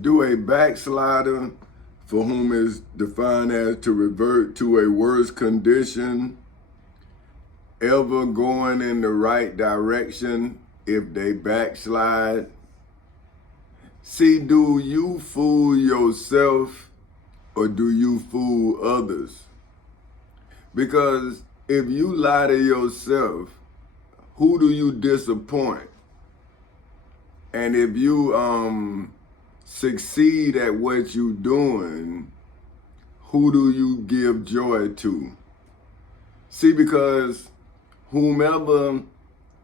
Do a backslider, for whom is defined as to revert to a worse condition, ever going in the right direction if they backslide? See, do you fool yourself or do you fool others? Because if you lie to yourself, who do you disappoint? And if you succeed at what you're doing, who do you give joy to? See, because whomever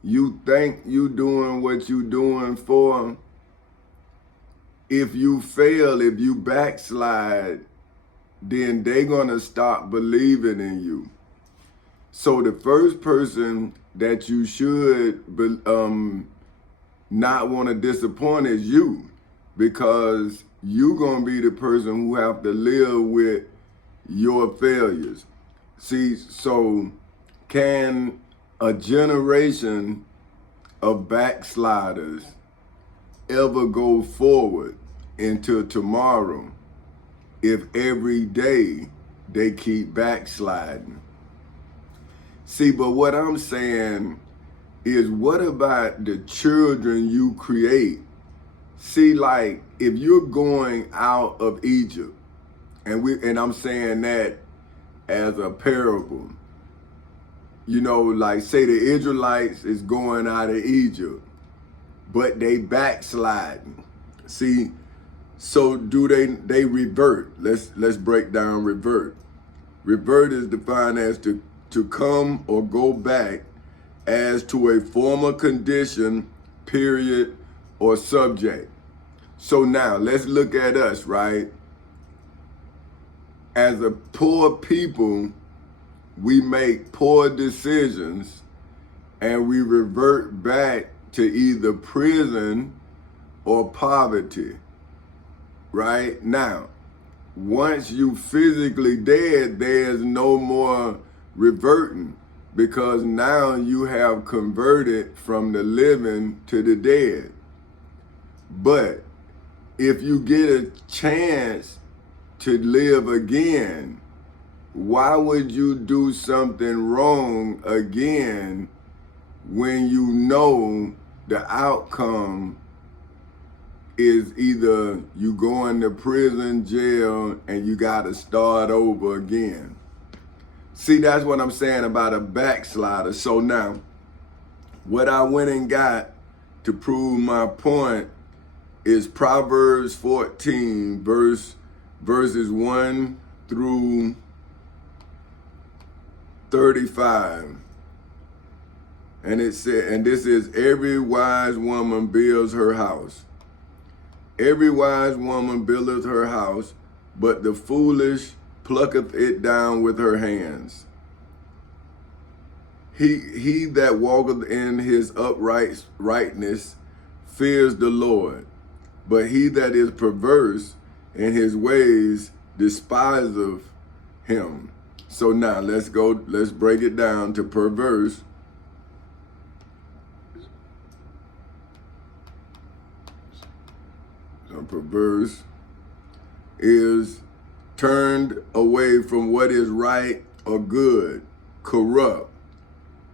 you think you doing what you doing for, if you fail, if you backslide, then they're gonna stop believing in you. So the first person that you should not want to disappoint is you, because you're gonna be the person who have to live with your failures. See, so can a generation of backsliders ever go forward into tomorrow if every day they keep backsliding? See, but what I'm saying is, what about the children you create? See, like, if you're going out of Egypt, and I'm saying that as a parable, you know, like say the Israelites is going out of Egypt, but they backsliding. See, so do they revert? Let's break down revert. Revert is defined as to come or go back as to a former condition, period, or subject. So now let's look at us, right? As a poor people, we make poor decisions and we revert back to either prison or poverty, right? Now, once you physically dead, there's no more reverting, because now you have converted from the living to the dead. But if you get a chance to live again, why would you do something wrong again when you know the outcome is either you going to prison, jail, and you got to start over again? See, that's what I'm saying about a backslider. So now, what I went and got to prove my point is Proverbs 14, verses 1 through 35. And it said, and this is, every wise woman builds her house. Every wise woman buildeth her house, but the foolish plucketh it down with her hands. He that walketh in his uprightness fears the Lord, but he that is perverse in his ways despiseth him. So now let's break it down to perverse. So perverse is turned away from what is right or good, corrupt,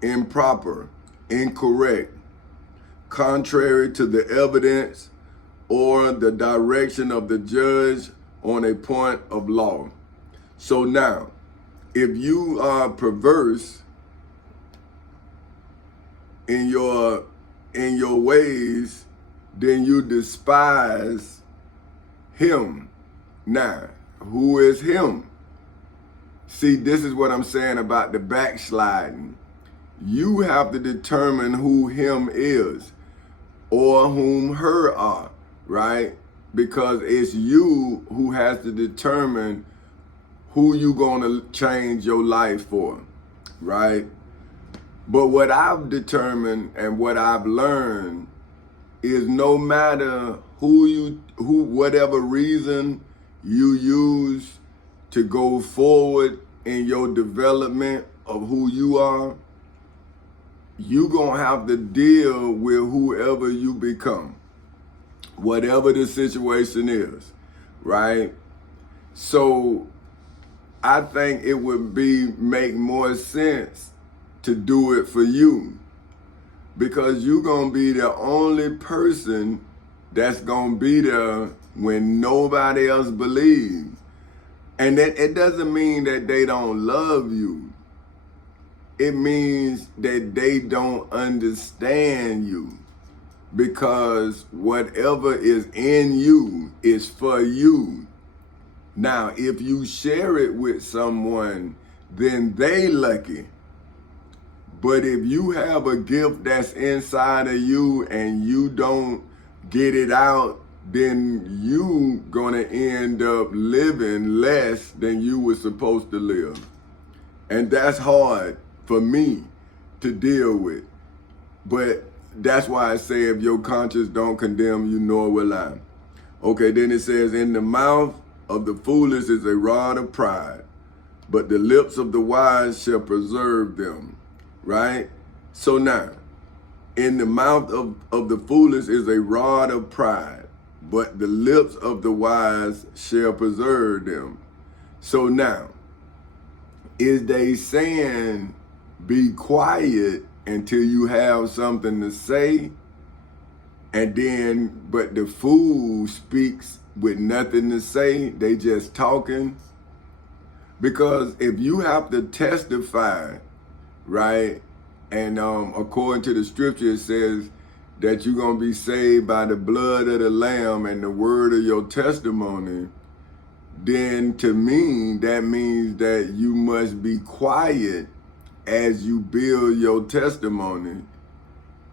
improper, incorrect, contrary to the evidence or the direction of the judge on a point of law. So now, if you are perverse in your ways, then you despise him. Now, who is him? See, this is what I'm saying about the backsliding. You have to determine who him is or whom her are, right? Because it's you who has to determine who you gonna change your life for, right? But what I've determined and what I've learned is, no matter whatever reason you use to go forward in your development of who you are, you gonna have to deal with whoever you become. whatever the situation is, right? So I think it would make more sense to do it for you, because you're gonna be the only person that's gonna be there when nobody else believes. And that it doesn't mean that they don't love you. It means that they don't understand you, because whatever is in you is for you. Now, if you share it with someone, then they lucky. But if you have a gift that's inside of you and you don't get it out, then you gonna end up living less than you were supposed to live. And that's hard for me to deal with. But that's why I say, if your conscience don't condemn you, nor will I. Okay, then it says, in the mouth of the foolish is a rod of pride, but the lips of the wise shall preserve them. Right? So now, in the mouth of the foolish is a rod of pride, but the lips of the wise shall preserve them. So now, is they saying be quiet until you have something to say, and then, but the fool speaks with nothing to say, they just talking? Because if you have to testify, right, and according to the scripture, it says that you're going to be saved by the blood of the Lamb and the word of your testimony, then to me, that means that you must be quiet as you build your testimony.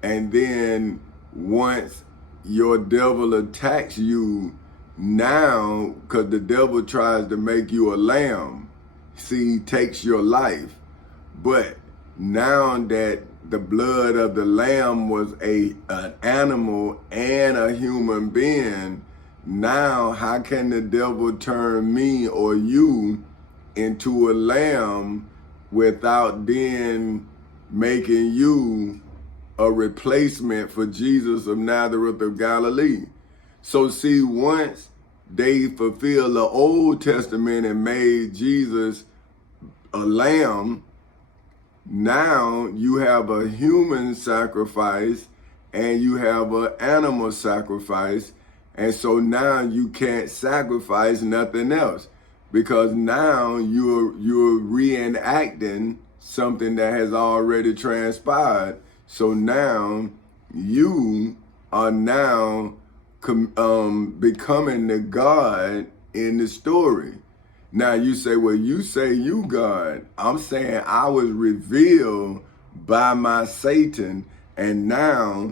And then once your devil attacks you, now, because the devil tries to make you a lamb, see, he takes your life. But now that the blood of the lamb was an animal and a human being, now how can the devil turn me or you into a lamb without then making you a replacement for Jesus of Nazareth of Galilee? So see, once they fulfilled the Old Testament and made Jesus a lamb, now you have a human sacrifice and you have an animal sacrifice. And so now you can't sacrifice nothing else, because now you're reenacting something that has already transpired. So now you are now becoming the God in the story. Now you say, well, you say you God. I'm saying I was revealed by my Satan, and now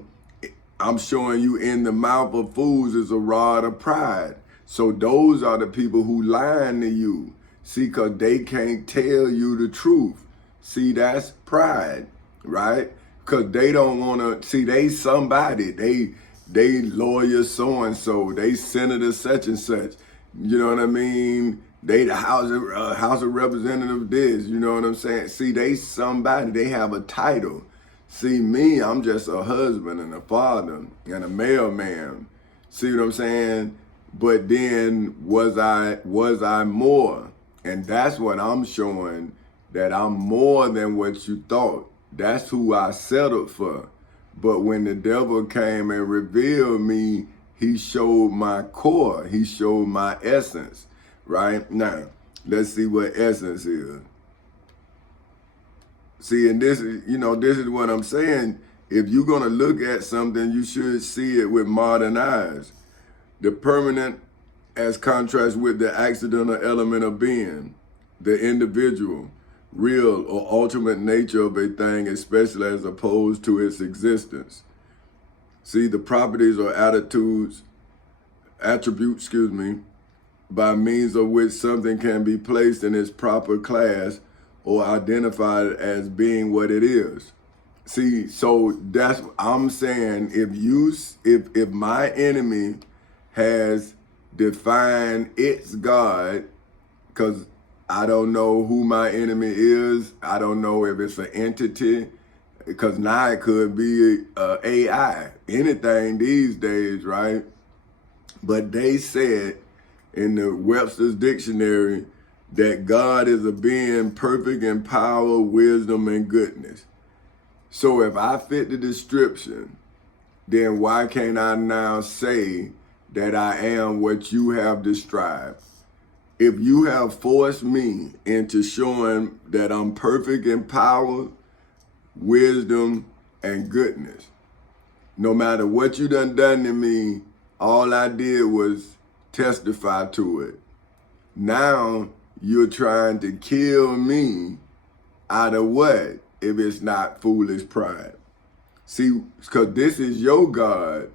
I'm showing you in the mouth of fools is a rod of pride. So those are the people who lying to you. See, because they can't tell you the truth. See, that's pride, right? Because they don't want to, see, they somebody. They lawyer so-and-so. They senator such and such. You know what I mean? They the House of Representatives this. You know what I'm saying? See, they somebody. They have a title. See, me, I'm just a husband and a father and a mailman. See what I'm saying? But then was I more? And that's what I'm showing, that I'm more than what you thought. That's who I settled for. But when the devil came and revealed me, he showed my core. He showed my essence, right? Now, let's see what essence is. See, and this is, this is what I'm saying. If you're going to look at something, you should see it with modern eyes. The permanent as contrast with the accidental element of being, the individual, real or ultimate nature of a thing, especially as opposed to its existence. See, the properties or attributes, by means of which something can be placed in its proper class or identified as being what it is. See, so that's, I'm saying, if my enemy has defined its God, because I don't know who my enemy is, I don't know if it's an entity, because now it could be AI, anything these days, right? But they said in the Webster's Dictionary that God is a being perfect in power, wisdom, and goodness. So if I fit the description, then why can't I now say that I am what you have described? If you have forced me into showing that I'm perfect in power, wisdom, and goodness, no matter what you done to me, all I did was testify to it. Now you're trying to kill me out of what if it's not foolish pride? See, because this is your God,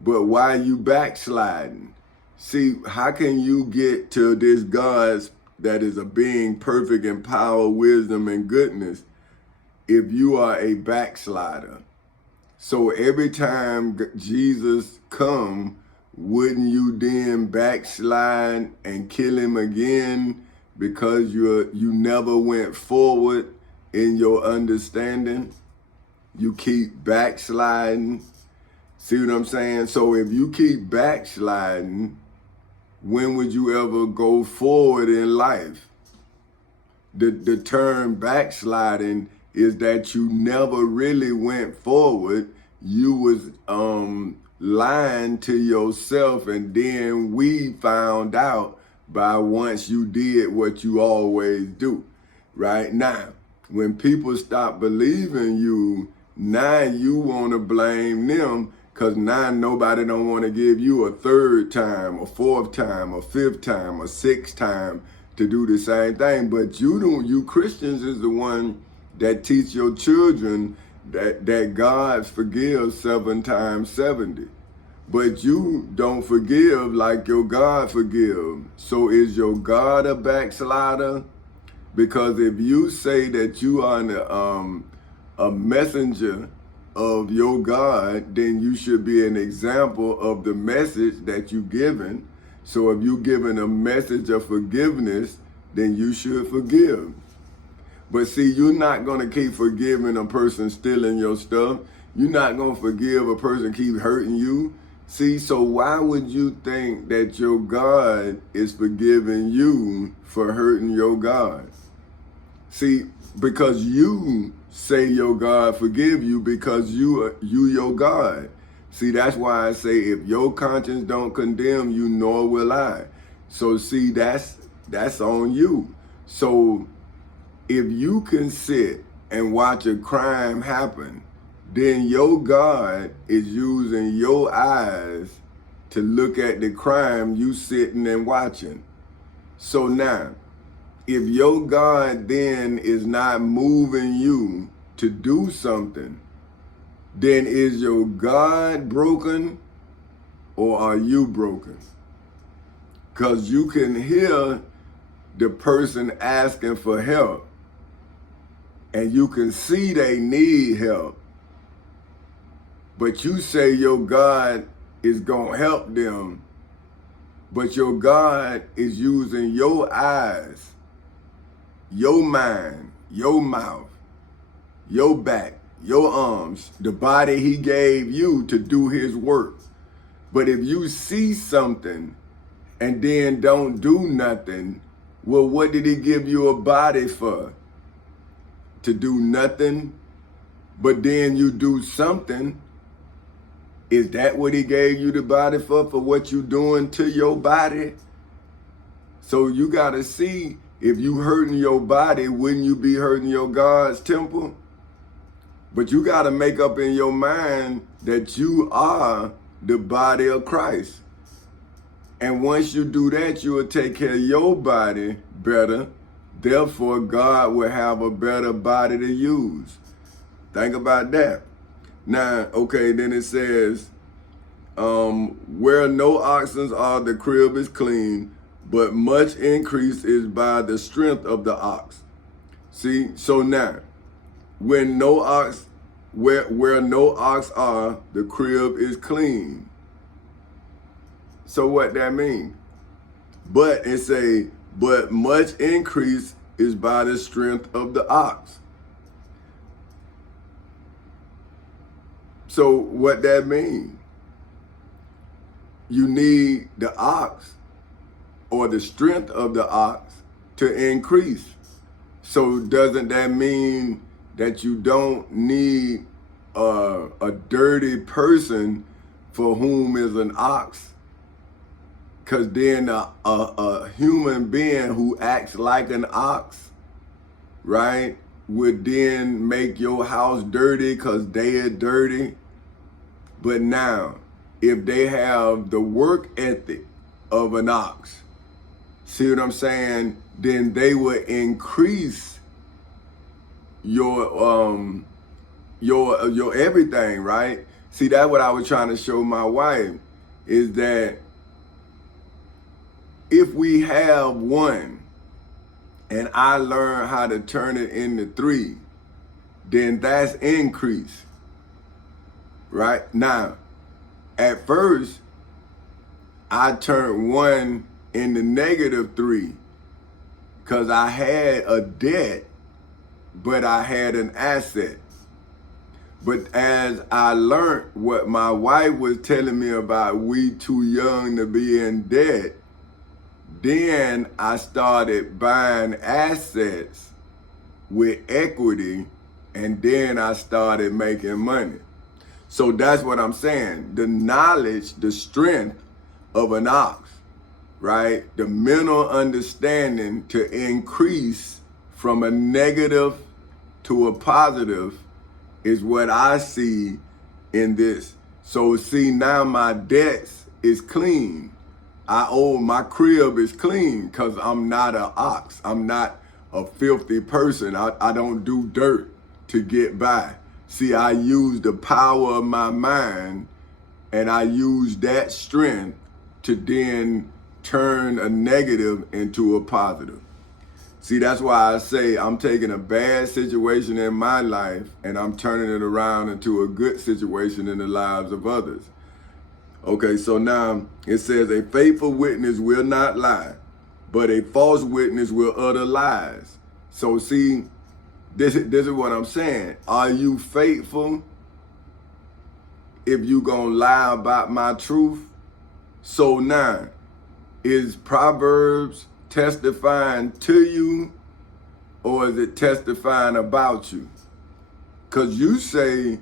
but why you backsliding? See, how can you get to this God that is a being perfect in power, wisdom, and goodness if you are a backslider? So every time Jesus come, wouldn't you then backslide and kill him again because you never went forward in your understanding? You keep backsliding. See what I'm saying? So if you keep backsliding, when would you ever go forward in life? The term backsliding is that you never really went forward. You was lying to yourself, and then we found out by once you did what you always do. Right now, when people stop believing you, now you want to blame them because now nobody don't want to give you a third time, a fourth time, a fifth time, a sixth time to do the same thing. But you Christians is the one that teach your children that God forgives 7 times 70. But you don't forgive like your God forgives. So is your God a backslider? Because if you say that you are a messenger of your God, then you should be an example of the message that you've given. So if you're giving a message of forgiveness, then you should forgive. But see, you're not going to keep forgiving a person stealing your stuff. You're not going to forgive a person keep hurting you. See, so why would you think that your God is forgiving you for hurting your God? See, because you say your God forgive you because you your God. See, that's why I say if your conscience don't condemn you, nor will I. So see, that's on you. So if you can sit and watch a crime happen, then your God is using your eyes to look at the crime you sitting and watching. So now, if your God then is not moving you to do something, then is your God broken or are you broken? Because you can hear the person asking for help and you can see they need help, but you say your God is going to help them, but your God is using your eyes, your mind, your mouth, your back, your arms, the body he gave you to do his work. But if you see something and then don't do nothing, well, what did he give you a body for? To do nothing, but then you do something. Is that what he gave you the body for what you doing to your body? So you got to see, if you hurting your body, wouldn't you be hurting your God's temple? But you got to make up in your mind that you are the body of Christ. And once you do that, you will take care of your body better. Therefore, God will have a better body to use. Think about that. Now, okay, then it says, where no oxen are, the crib is clean, but much increase is by the strength of the ox. See, so now, when no ox, where no ox are, the crib is clean. So what that mean? But it say, but much increase is by the strength of the ox. So what that mean? you need the ox or the strength of the ox to increase. So doesn't that mean that you don't need a dirty person for whom is an ox? Because then a human being who acts like an ox, right, would then make your house dirty because they are dirty. But now, if they have the work ethic of an ox, see what I'm saying? Then they will increase your everything, right? See, that's what I was trying to show my wife, is that if we have one and I learn how to turn it into three, then that's increase, right? Now, at first, I turned one into -3 because I had a debt, but I had an asset. But as I learned what my wife was telling me about, we too young to be in debt, then I started buying assets with equity, and then I started making money. So that's what I'm saying. The knowledge, the strength of an ox, right? The mental understanding to increase from a negative to a positive is what I see in this. So see, now my debts is clean. My crib is clean because I'm not an ox. I'm not a filthy person. I don't do dirt to get by. See, I use the power of my mind, and I use that strength to then turn a negative into a positive. See, that's why I say I'm taking a bad situation in my life and I'm turning it around into a good situation in the lives of others. Okay, so now it says a faithful witness will not lie, but a false witness will utter lies. So see, this is what I'm saying. Are you faithful if you gonna lie about my truth? So now, is Proverbs testifying to you, or is it testifying about you? Because you say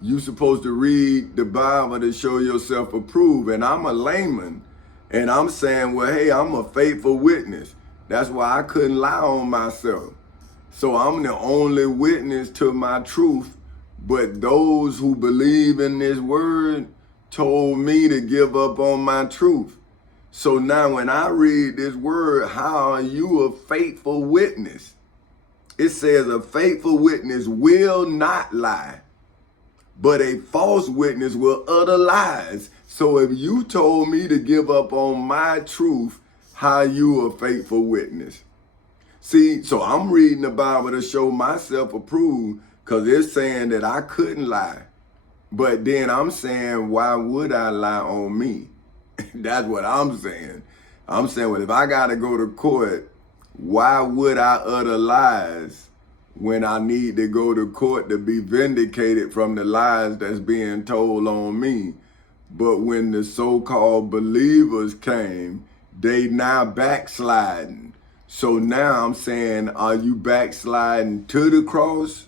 you're supposed to read the Bible to show yourself approved, and I'm a layman, and I'm saying, well, hey, I'm a faithful witness. That's why I couldn't lie on myself. So I'm the only witness to my truth, but those who believe in this word told me to give up on my truth. So now when I read this word, how are you a faithful witness? It says a faithful witness will not lie, but a false witness will utter lies. So if you told me to give up on my truth, how are you a faithful witness? See, so I'm reading the Bible to show myself approved because it's saying that I couldn't lie. But then I'm saying, why would I lie on me? That's what I'm saying. I'm saying, well, if I got to go to court, why would I utter lies when I need to go to court to be vindicated from the lies that's being told on me? But when the so-called believers came, they now backsliding. So now I'm saying, are you backsliding to the cross,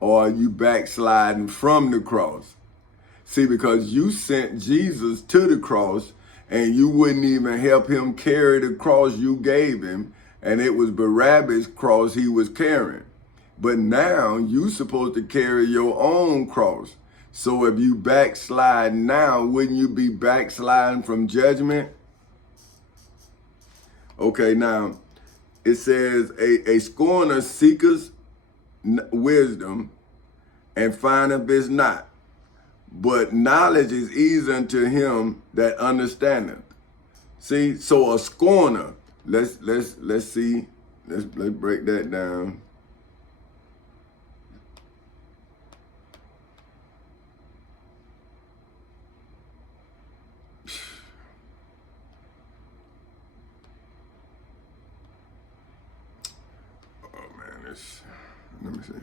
or are you backsliding from the cross? See, because you sent Jesus to the cross and you wouldn't even help him carry the cross you gave him, and it was Barabbas' cross he was carrying. But now you supposed to carry your own cross. So if you backslide now, wouldn't you be backsliding from judgment? Okay, now it says a scorner seeketh wisdom and findeth it not. But knowledge is easy unto him that understandeth. See, so a scorner. Let's see. Let's break that down. Oh man, let me see.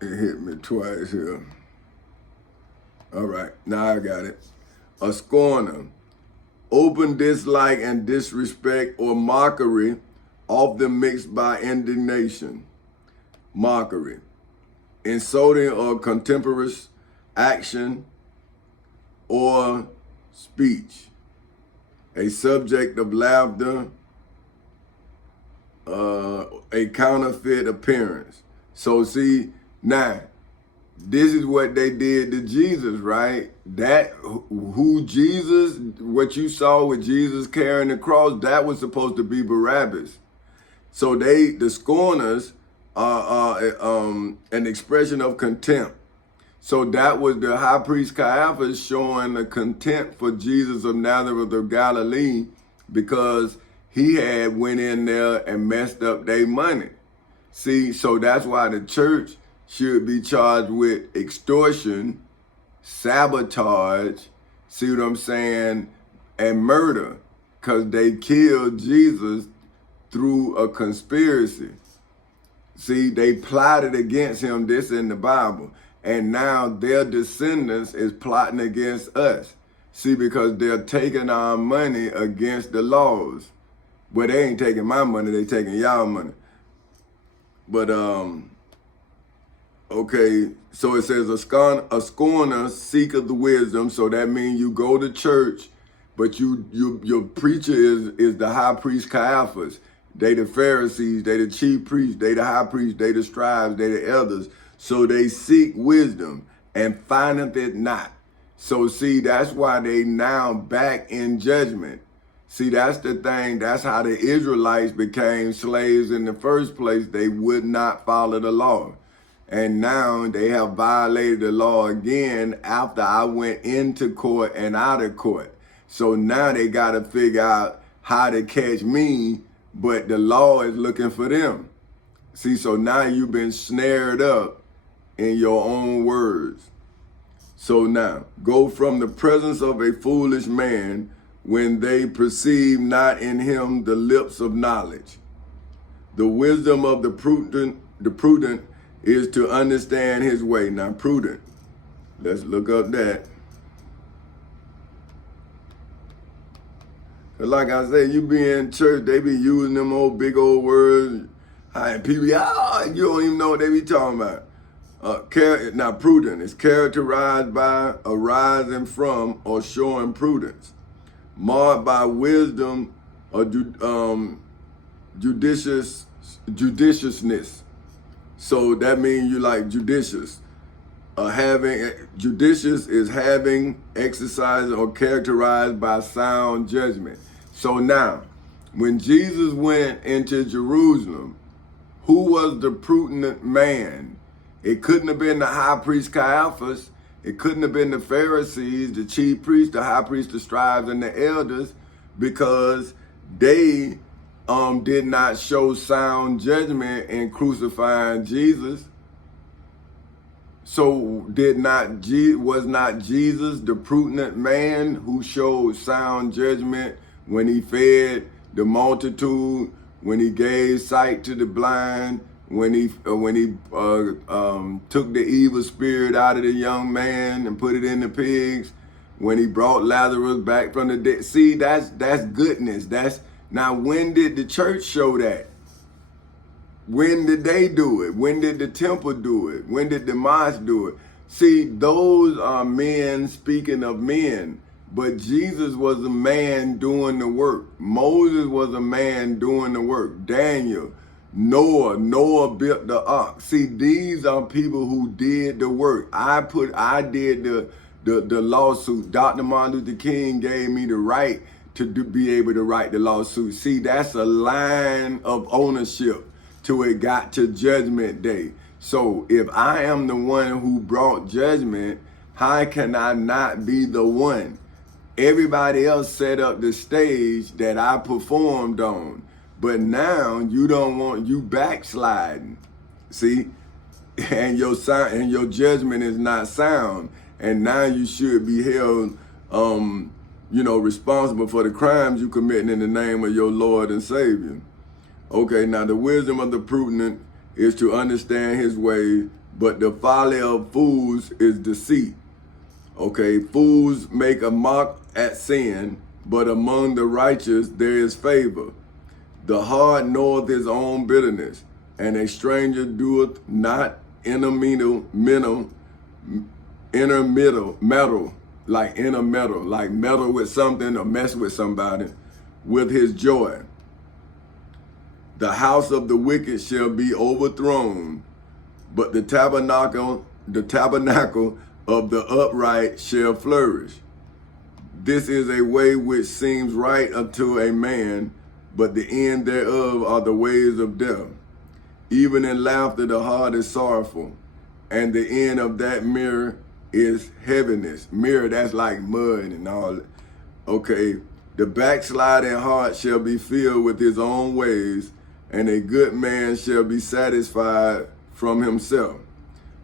It hit me twice here. All right, now I got it. A scorner, open dislike and disrespect or mockery, often mixed by indignation. Mockery, insulting or contemptuous action or speech. A subject of laughter, a counterfeit appearance. So see, now, this is what they did to Jesus, right? That who Jesus, what you saw with Jesus carrying the cross, that was supposed to be Barabbas. So the scorners are an expression of contempt. So that was the high priest Caiaphas showing the contempt for Jesus of Nazareth of Galilee because he had went in there and messed up their money. See, so that's why the church should be charged with extortion, sabotage, see what I'm saying, and murder, because they killed Jesus through a conspiracy. See, they plotted against him, this in the Bible, and now their descendants is plotting against us. See, because they're taking our money against the laws. But they ain't taking my money, they taking y'all money. But, okay, so it says a scorner seeketh the wisdom. So that means you go to church, but your preacher is the high priest Caiaphas. They the Pharisees, they the chief priests, they the high priests, they the scribes, they the elders. So they seek wisdom and findeth it not. So see, that's why they now back in judgment. See, that's the thing. That's how the Israelites became slaves in the first place. They would not follow the law. And now they have violated the law again after I went into court and out of court. So now they got to figure out how to catch me, but the law is looking for them. See, so now you've been snared up in your own words. So now, go from the presence of a foolish man when they perceive not in him the lips of knowledge. The wisdom of the prudent is to understand his way. Now, prudent, let's look up that. Like I said, you be in church, they be using them old big old words. And people, you don't even know what they be talking about. Now, prudent is characterized by arising from or showing prudence, marred by wisdom or judiciousness. So that means you like judicious. Judicious is having, exercised, or characterized by sound judgment. So now, when Jesus went into Jerusalem, who was the prudent man? It couldn't have been the high priest Caiaphas. It couldn't have been the Pharisees, the chief priests, the high priests, the scribes, and the elders, because they did not show sound judgment in crucifying Jesus. So was not Jesus the prudent man who showed sound judgment when he fed the multitude, when he gave sight to the blind, when he took the evil spirit out of the young man and put it in the pigs, when he brought Lazarus back from the dead? See, that's goodness. Now, when did the church show that? When did they do it? When did the temple do it? When did the mosque do it? See, those are men speaking of men, but Jesus was a man doing the work. Moses was a man doing the work. Daniel, Noah built the ark. See, these are people who did the work. I did the lawsuit. Dr. Martin Luther King gave me the right to be able to write the lawsuit. See, that's a line of ownership till it got to judgment day. So if I am the one who brought judgment, how can I not be the one? Everybody else set up the stage that I performed on. But now you backsliding. See? And your judgment is not sound. And now you should be held responsible for the crimes you committing in the name of your Lord and Savior. Okay, now the wisdom of the prudent is to understand his way, but the folly of fools is deceit. Okay, fools make a mock at sin, but among the righteous there is favor. The hard knoweth his own bitterness, and a stranger doeth not intermeddle, like meddle with something or mess with somebody with his joy. The house of the wicked shall be overthrown, but the tabernacle of the upright shall flourish. This is a way which seems right unto a man, but the end thereof are the ways of death. Even in laughter the heart is sorrowful, and the end of that mirror is heaviness. Mirror, that's like mud and all. Okay, the backsliding heart shall be filled with his own ways, and a good man shall be satisfied from himself.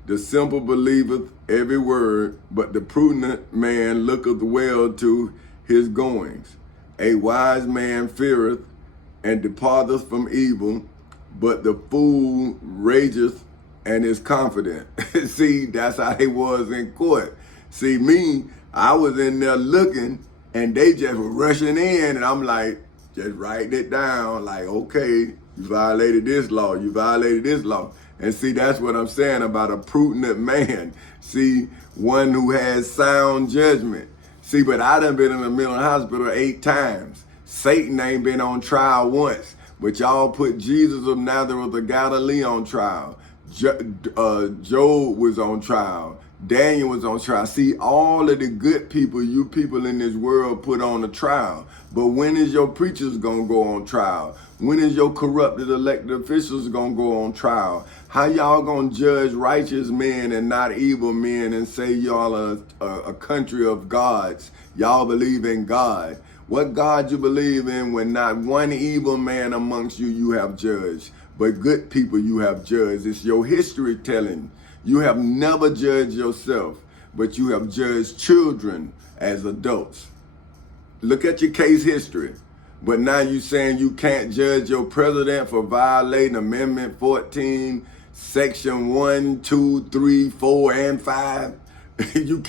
The simple believeth every word, but the prudent man looketh well to his goings. A wise man feareth and departeth from evil, but the fool rageth and is confident. See, that's how they was in court. See, me, I was in there looking, and they just were rushing in, and I'm like, just writing it down, like, okay, you violated this law, you violated this law. And see, that's what I'm saying about a prudent man. See, one who has sound judgment. See, but I done been in the mental hospital 8 times. Satan ain't been on trial once. But y'all put Jesus of Nazareth of Galilee on trial. Job was on trial. Daniel was on trial. See, all of the good people, you people in this world put on a trial. But when is your preachers going to go on trial? When is your corrupted elected officials going to go on trial? How y'all going to judge righteous men and not evil men and say y'all are a country of gods? Y'all believe in God. What God you believe in when not one evil man amongst you have judged, but good people you have judged? It's your history telling. You have never judged yourself, but you have judged children as adults. Look at your case history. But now you saying you can't judge your president for violating Amendment 14, Section 1, 2, 3, 4, and 5. You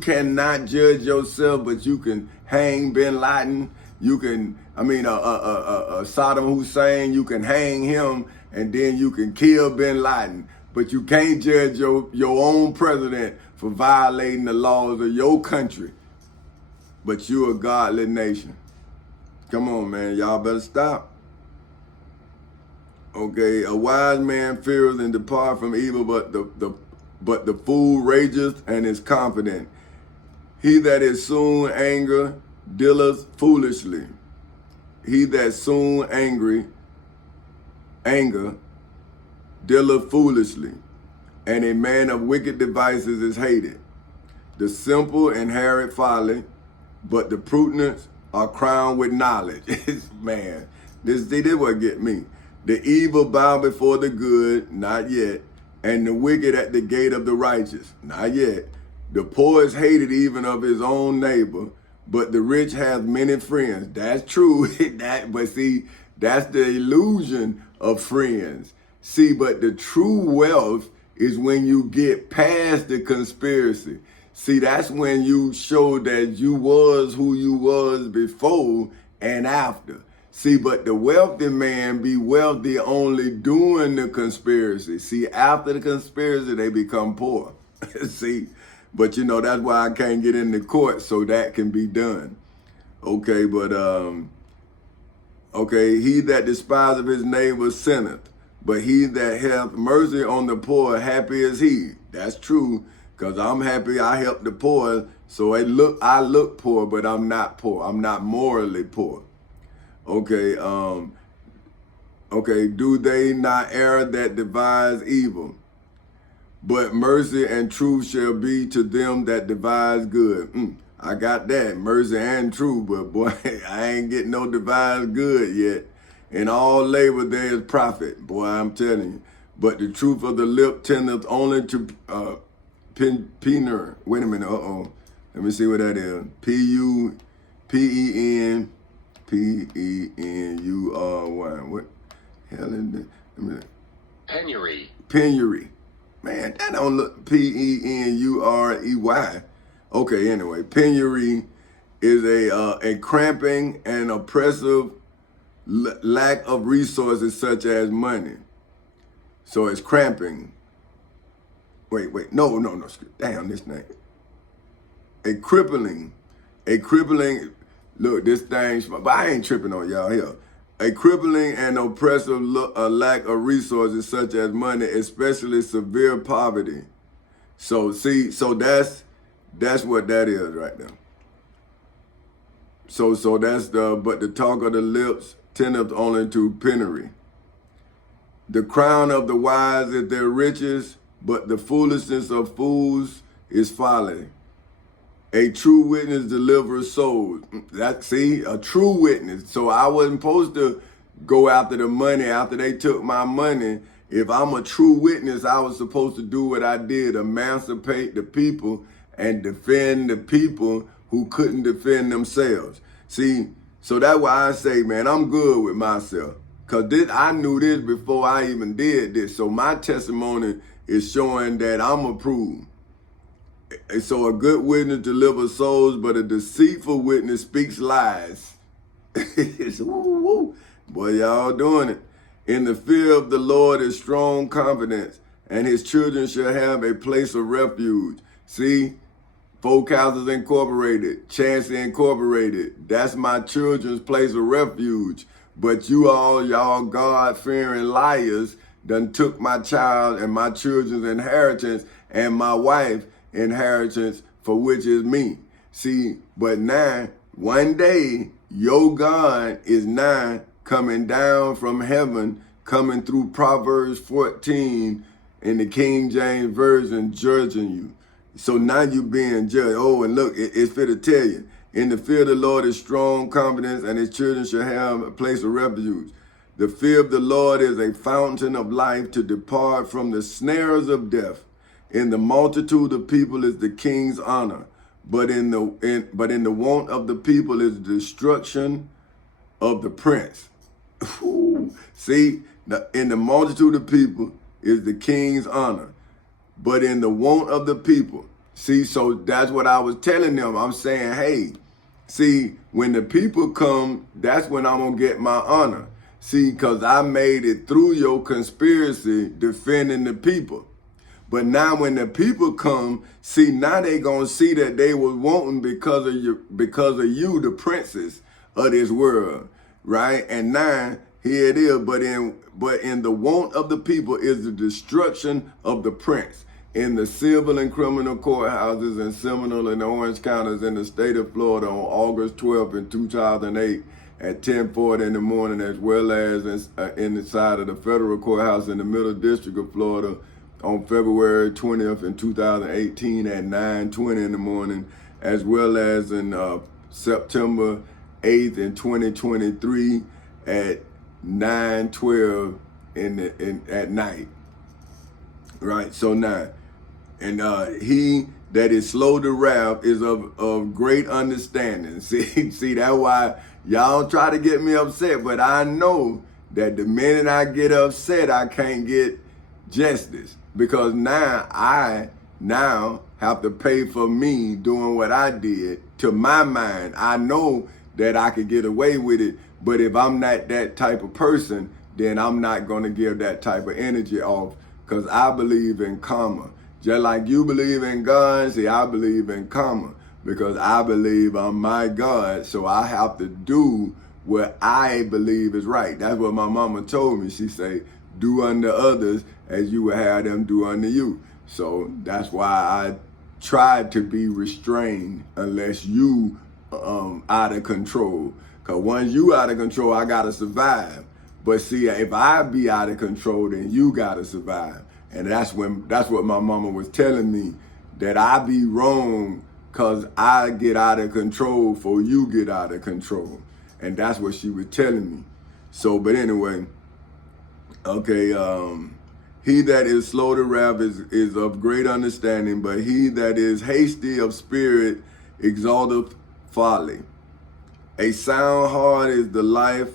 cannot judge yourself, but you can hang Bin Laden. You can, Saddam Hussein, you can hang him, and then you can kill Bin Laden. But you can't judge your own president for violating the laws of your country. But you a godly nation. Come on, man. Y'all better stop. Okay, a wise man feareth and depart from evil, but the fool rageth and is confident. He that is soon angry dealeth foolishly. He that soon anger dealeth foolishly, and a man of wicked devices is hated. The simple inherit folly, but the prudent are crowned with knowledge. Man, this what get me. The evil bow before the good, not yet, and the wicked at the gate of the righteous, not yet. The poor is hated even of his own neighbor, but the rich have many friends. That's true. But see, that's the illusion of friends. See, but the true wealth is when you get past the conspiracy. See, that's when you show that you was who you was before and after. See, but the wealthy man be wealthy only during the conspiracy. See, after the conspiracy, they become poor. See, but that's why I can't get into court so that can be done. Okay, but, okay, he that despiseth his neighbor sinneth, but he that hath mercy on the poor, happy is he. That's true, because I'm happy I help the poor, so I look poor, but I'm not poor. I'm not morally poor. Okay, okay, do they not err that devise evil? But mercy and truth shall be to them that devise good. I got that, mercy and truth, but boy, I ain't getting no devise good yet. In all labor there is profit, boy, I'm telling you. But the truth of the lip tendeth only to penure. Wait a minute, let me see what that is. P-U-P-E-N. P-E-N-U-R-Y. What hell is that? Penury. Penury. Man, that don't look P-E-N-U-R-E-Y. Okay, anyway, penury is a cramping and oppressive lack of resources such as money. So it's cramping. Wait, no. Damn, this name. A crippling, look, this thing's, but I ain't tripping on y'all here. A crippling and oppressive lack of resources such as money, especially severe poverty. So see, so that's what that is right now. So that's but the talk of the lips tendeth only to penury. The crown of the wise is their riches, but the foolishness of fools is folly. A true witness delivers souls. A true witness. So I wasn't supposed to go after the money after they took my money. If I'm a true witness, I was supposed to do what I did, emancipate the people and defend the people who couldn't defend themselves. See, so that's why I say, man, I'm good with myself. Because I knew this before I even did this. So my testimony is showing that I'm approved. So a good witness delivers souls, but a deceitful witness speaks lies. Boy, y'all doing it. In the fear of the Lord is strong confidence, and his children shall have a place of refuge. See, Folk Houses Incorporated, Chancey Incorporated, that's my children's place of refuge. But y'all God-fearing liars done took my child and my children's inheritance and my wife inheritance, for which is me. See, but now, one day, your God is now coming down from heaven, coming through Proverbs 14 in the King James Version, judging you. So now you being judged. Oh, and look, it's fit to tell you. In the fear of the Lord is strong confidence, and his children shall have a place of refuge. The fear of the Lord is a fountain of life to depart from the snares of death. In the multitude of people is the king's honor, but in the want of the people is the destruction of the prince. See, in the multitude of people is the king's honor, but in the want of the people. See, so that's what I was telling them. I'm saying, hey, see, when the people come, that's when I'm gonna get my honor. See, because I made it through your conspiracy defending the people. But now when the people come, see, now they gonna see that they was wanting because of you, the princes of this world, right? And now here it is. But in the want of the people is the destruction of the prince. In the civil and criminal courthouses in Seminole and Orange counties in the state of Florida on August 12th in 2008 at 10:40 in the morning, as well as in the side of the federal courthouse in the Middle District of Florida on February 20th in 2018 at 9:20 in the morning, as well as in September 8th in 2023 at 9:12 at night. Right, so now, and he that is slow to wrath is of great understanding. See, that's why y'all try to get me upset, but I know that the minute I get upset, I can't get justice. Because now I have to pay for me doing what I did. To my mind, I know that I could get away with it, but if I'm not that type of person, then I'm not going to give that type of energy off, because I believe in karma. Just like you believe in God, see, I believe in karma, because I believe I'm my God, so I have to do what I believe is right. That's what my mama told me. She say, do unto others as you would have them do unto you. So that's why I try to be restrained unless you out of control. Because once you out of control, I got to survive. But see, if I be out of control, then you got to survive. And that's what my mama was telling me, that I be wrong because I get out of control before you get out of control. And that's what she was telling me. So, but anyway, okay, he that is slow to wrath is of great understanding, but he that is hasty of spirit exalteth folly. A sound heart is the life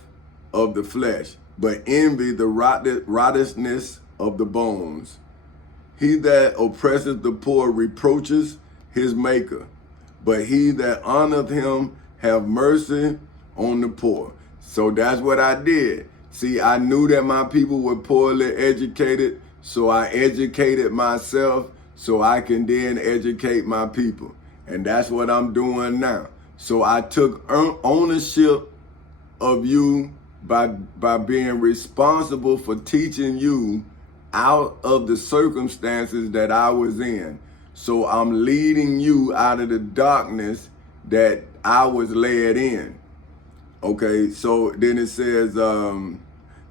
of the flesh, but envy the rottenness of the bones. He that oppresseth the poor reproaches his maker, but he that honoreth him have mercy on the poor. So that's what I did. See, I knew that my people were poorly educated, so I educated myself so I can then educate my people. And that's what I'm doing now. So I took ownership of you by being responsible for teaching you out of the circumstances that I was in. So I'm leading you out of the darkness that I was led in. Okay, so then it says, the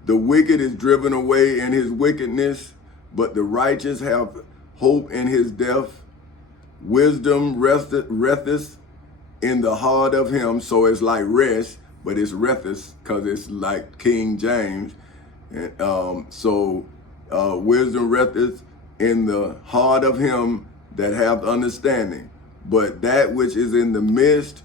wicked is driven away in his wickedness, but the righteous have hope in his death. Wisdom resteth in the heart of him. So it's like rest, but it's resteth because it's like King James. And wisdom resteth in the heart of him that hath understanding. But that which is in the midst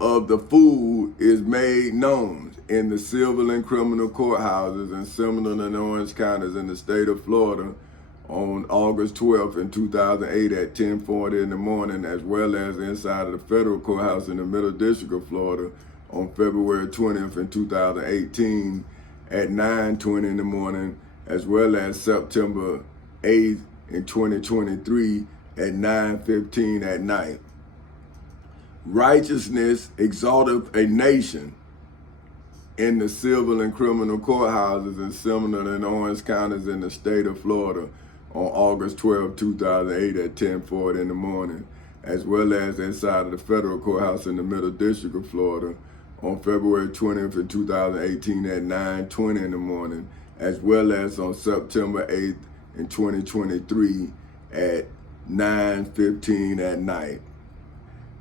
of the fool is made known in the civil and criminal courthouses in Seminole and Orange counties in the state of Florida on August 12th in 2008 at 10:40 in the morning, as well as inside of the federal courthouse in the Middle District of Florida on February 20th in 2018 at 9:20 in the morning, as well as September 8th in 2023 at 9:15 at night. Righteousness exalteth a nation in the civil and criminal courthouses in Seminole and Orange counties in the state of Florida on August 12, 2008 at 10:40 in the morning, as well as inside of the federal courthouse in the Middle District of Florida on February 20th in 2018 at 9:20 in the morning, as well as on September 8th in 2023 at 9:15 at night.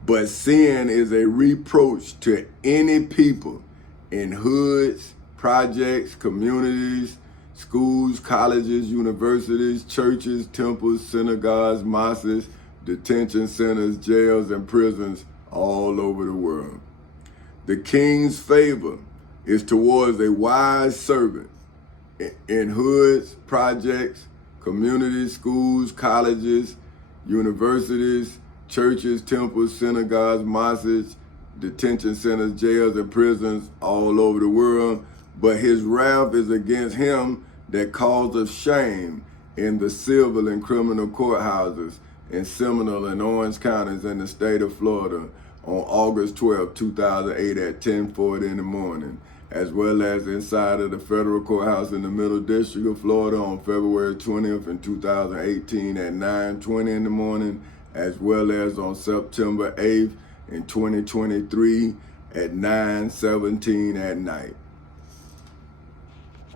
But sin is a reproach to any people in hoods, projects, communities, schools, colleges, universities, churches, temples, synagogues, mosques, detention centers, jails, and prisons all over the world. The king's favor is towards a wise servant in hoods, projects, communities, schools, colleges, universities, churches, temples, synagogues, mosques, detention centers, jails, and prisons all over the world. But his wrath is against him that causeth shame in the civil and criminal courthouses in Seminole and Orange counties in the state of Florida on August 12, 2008 at 10:40 in the morning, as well as inside of the federal courthouse in the Middle District of Florida on February 20th in 2018 at 9:20 in the morning, as well as on September 8th in 2023 at 9:17 at night.